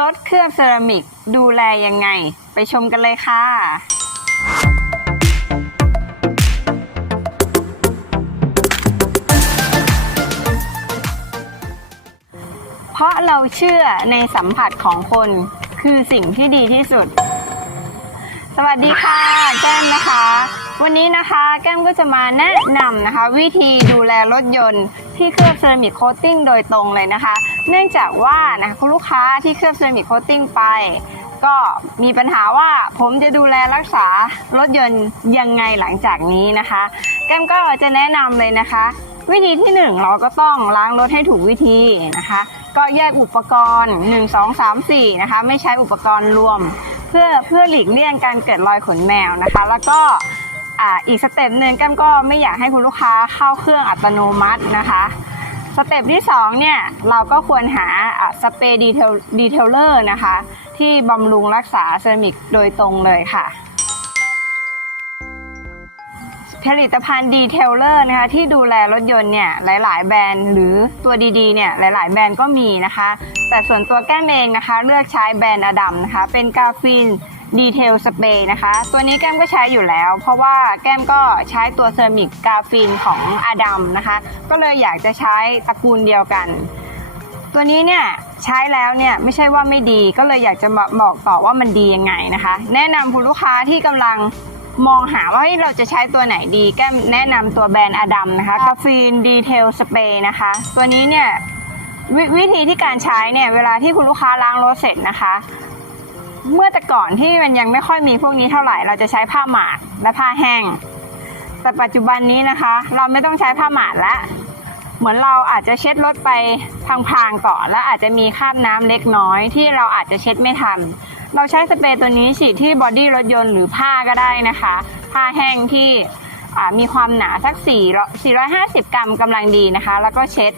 ลดเคลือบเซรามิกดูแลยังไง ไปชมกันเลยค่ะ เพราะเราเชื่อในสัมผัสของคนคือสิ่งที่ดีที่สุด สวัสดีค่ะแก้มนะคะ วันนี้นะคะแก้มก็จะมาแนะนำนะคะ วิธีดูแลรถยนต์ที่เคลือบเซรามิกโคตติ้งโดยตรงเลยนะคะ เนื่องจากว่านะคะคุณลูกค้าที่เคลือบเซรามิกโคตติ้งไป ก็มีปัญหาว่าผมจะดูแลรักษารถยนต์ยังไงหลังจากนี้นะคะ แก้มก็จะแนะนำเลยนะคะ วิธีที่หนึ่งเราก็ต้องล้างรถให้ถูกวิธีนะคะ ก็แยกอุปกรณ์ 1 2 3 4 นะคะ ไม่ใช้อุปกรณ์รวม เพื่อเพื่อหลีกเลี่ยงการเกิดรอยขนแมวนะคะ แล้วก็ อ่าอีกสเต็ปหนึ่งแก้มก็ไม่อยากให้คุณลูกค้าเข้าเครื่องอัตโนมัตินะคะสเต็ปที่ 2 เนี่ย เราก็ควรหาสเปรย์ดีเทลดีเทลเลอร์นะคะ ที่บำรุงรักษาเซรามิกโดยตรงเลยค่ะ ผลิตภัณฑ์ดีเทลเลอร์นะคะ ที่ดูแลรถยนต์เนี่ย หลาย ๆ แบรนด์หรือตัวดีๆ เนี่ย หลาย ๆ แบรนด์ก็มีนะคะ แต่ส่วนตัวแก้มเองนะคะ เลือกใช้แบรนด์อดัมนะคะ เป็นกาฟิน ดีเทลสเปรย์นะคะ ตัวนี้แก้มก็ใช้อยู่แล้ว เพราะว่าแก้มก็ใช้ตัวเซรามิกกาฟินของอดัมนะคะ ก็เลยอยากจะใช้ตระกูลเดียวกัน ตัวนี้เนี่ยใช้แล้วเนี่ยไม่ใช่ว่าไม่ดีก็เลยอยากจะมาบอกต่อว่ามันดียังไงนะคะ แนะนำคุณลูกค้าที่กำลังมองหาว่าเฮ้เราจะใช้ตัวไหนดี แก้มแนะนำตัวแบรนด์อดัมนะคะคาฟีนดีเทลสเปรย์นะคะ ตัวนี้เนี่ยววิธีที่การใช้เนี่ยเวลาที่คุณลูกค้าล้างรถเสร็จนะคะ เมื่อแต่ก่อนที่มันยังไม่ค่อยมีพวกนี้เท่าไหร่ เราจะใช้ผ้าหมาดและผ้าแห้ง แต่ปัจจุบันนี้นะคะ เราไม่ต้องใช้ผ้าหมาดแล้วเหมือนเราอาจจะเช็ดรถไปพลางๆก่อนแล้วอาจจะมีคราบน้ำเล็กน้อย ที่เราอาจจะเช็ดไม่ทัน เราใช้สเปรย์ตัวนี้ฉีดที่บอดี้รถยนต์หรือผ้าก็ได้นะคะ ผ้าแห้งที่มีความหนาสัก4 450 กรัมกำลังดีนะคะ แล้วก็เช็ด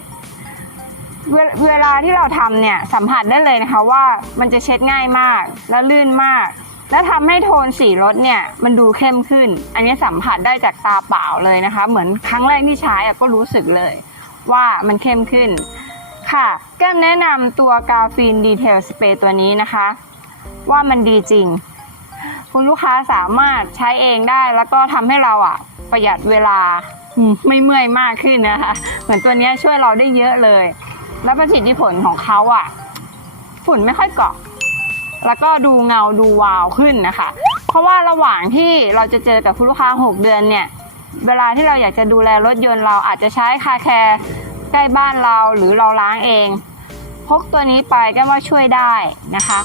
เวลเวลาที่เราทำเนี่ยสัมผัสได้เลยนะคะว่ามันจะเช็ดง่ายมากและลื่นมาก และทำให้โทนสีรถเนี่ยมันดูเข้มขึ้น อันนี้สัมผัสได้จากตาเปล่าเลยนะคะ เหมือนครั้งแรกที่ใช้อะก็รู้สึกเลย ว่ามันเข้มขึ้นค่ะ แก้มแนะนำตัวกาฟินดีเทลสเปรย์ตัวนี้นะคะ ว่ามันดีจริง คุณลูกค้าสามารถใช้เองได้แล้วก็ทำให้เราอะประหยัดเวลาไม่เมื่อยมากขึ้นนะคะ เหมือนตัวนี้ช่วยเราได้เยอะเลย แล้วประสิทธิผลของเขาอะ ฝุ่นไม่ค่อยเกาะ แล้วก็ดูเงาดูวาวขึ้นนะคะ เพราะว่าระหว่างที่เราจะเจอกับคุณลูกค้า 6 เดือนเนี่ย เวลาที่เราอยากจะดูแลรถยนต์เราอาจจะใช้คาแคร์ใกล้บ้านเราหรือเราล้างเอง พกตัวนี้ไปก็ว่าช่วยได้นะคะ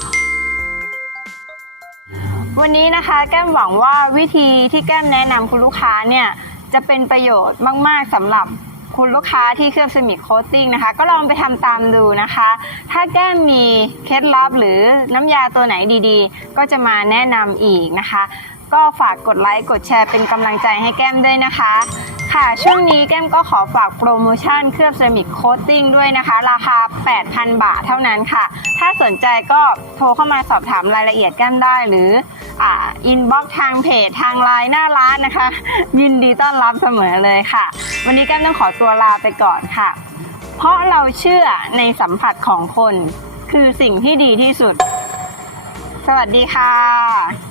วันนี้นะคะแก้มหวังว่าวิธีที่แก้มแนะนำคุณลูกค้าเนี่ยจะเป็นประโยชน์มาก ๆสำหรับ คุณลูกค้าที่เคลือบเซมิกโคตติ้งนะคะ ก็ลองไปทำตามดูนะคะ ถ้าแก้มมีเคล็ดลับหรือน้ำยาตัวไหนดีๆ ก็จะมาแนะนำอีกนะคะ ก็ฝากกดไลค์กดแชร์เป็นกำลังใจให้แก้มด้วยนะคะ ค่ะ ช่วงนี้แก้มก็ขอฝากโปรโมชั่นเคลือบเซรามิกโคตติ้งด้วยนะคะ ราคา 8,000 บาทเท่านั้นค่ะ ถ้าสนใจก็โทรเข้ามาสอบถามรายละเอียดแก้มได้หรืออ่าอินบ็อกทางเพจทางไลน์หน้าร้านนะคะ ยินดีต้อนรับเสมอเลยค่ะ วันนี้แก้มต้องขอตัวลาไปก่อนค่ะ เพราะเราเชื่อในสัมผัสของคน คือสิ่งที่ดีที่สุด สวัสดีค่ะ